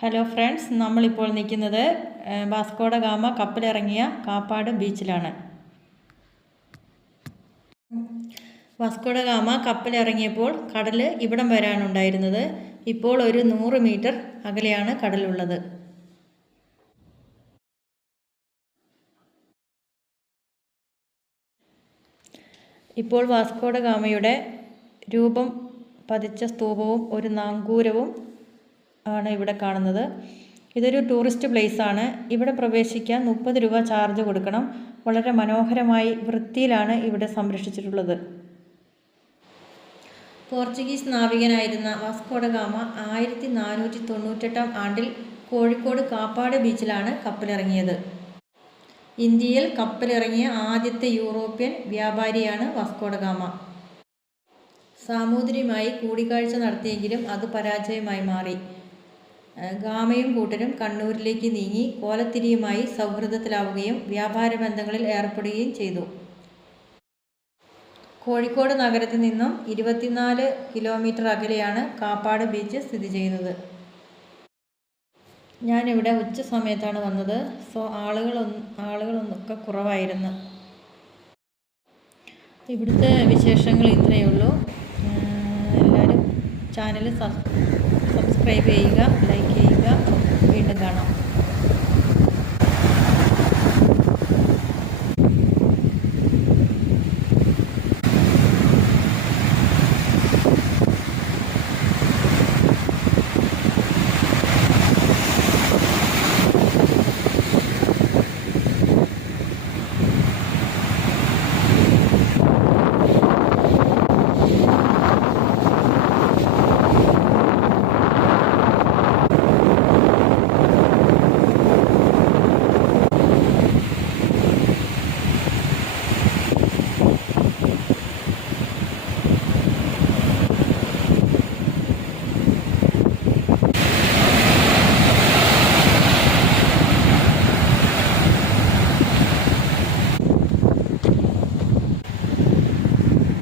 Hello friends, നമ്മളിപ്പോൾ നിൽക്കുന്നത് Vasco da Gama കപ്പലിറങ്ങിയ കാപ്പാട് ബീച്ചിലാണ്. വാസ്കോഡ ഗാമ കപ്പലിറങ്ങിയപ്പോൾ കടൽ ഇവിടം വരാനുണ്ടായിരുന്നത്. ഇപ്പോൾ ഒരു 100 മീറ്റർ അകലെയാണ് കടലുള്ളത്. ഇപ്പോൾ വാസ്കോഡ ഗാമയുടെ രൂപം പതിച്ച സ്തൂപവും ഒരു നാങ്കൂരവും ആണ് ഇവിടെ കാണുന്നത്. ഇതൊരു ടൂറിസ്റ്റ് പ്ലേസ് ആണ്. ഇവിടെ പ്രവേശിക്കാൻ 30 രൂപ ചാർജ് കൊടുക്കണം. വളരെ മനോഹരമായി വൃത്തിയിലാണ് ഇവിടെ സംരക്ഷിച്ചിട്ടുള്ളത്. പോർച്ചുഗീസ് നാവികനായിരുന്ന വാസ്കോഡ ഗാമ 1498 ആണ്ടിൽ കോഴിക്കോട് കാപ്പാട് ബീച്ചിലാണ് കപ്പലിറങ്ങിയത്. ഇന്ത്യയിൽ കപ്പലിറങ്ങിയ ആദ്യത്തെ യൂറോപ്യൻ വ്യാപാരിയാണ് വാസ്കോഡ ഗാമ. സാമൂതിരിയുമായി കൂടിക്കാഴ്ച നടത്തിയെങ്കിലും അത് പരാജയമായി മാറി. ഗാമയും കൂട്ടരും കണ്ണൂരിലേക്ക് നീങ്ങി കോലത്തിരിയുമായി സൗഹൃദത്തിലാവുകയും വ്യാപാര ബന്ധങ്ങളിൽ ഏർപ്പെടുകയും ചെയ്തു. കോഴിക്കോട് നഗരത്തിൽ നിന്നും 24 കിലോമീറ്റർ അകലെയാണ് കാപ്പാട് ബീച്ച് സ്ഥിതി ചെയ്യുന്നത്. ഞാനിവിടെ ഉച്ച സമയത്താണ് വന്നത്. ആളുകളൊന്നൊക്കെ കുറവായിരുന്നു. ഇവിടുത്തെ വിശേഷങ്ങൾ ഇത്രയേ ഉള്ളൂ. എല്ലാവരും ചാനൽ സബ്സ്ക്രൈബ് ചെയ്യുക, ലൈക്ക്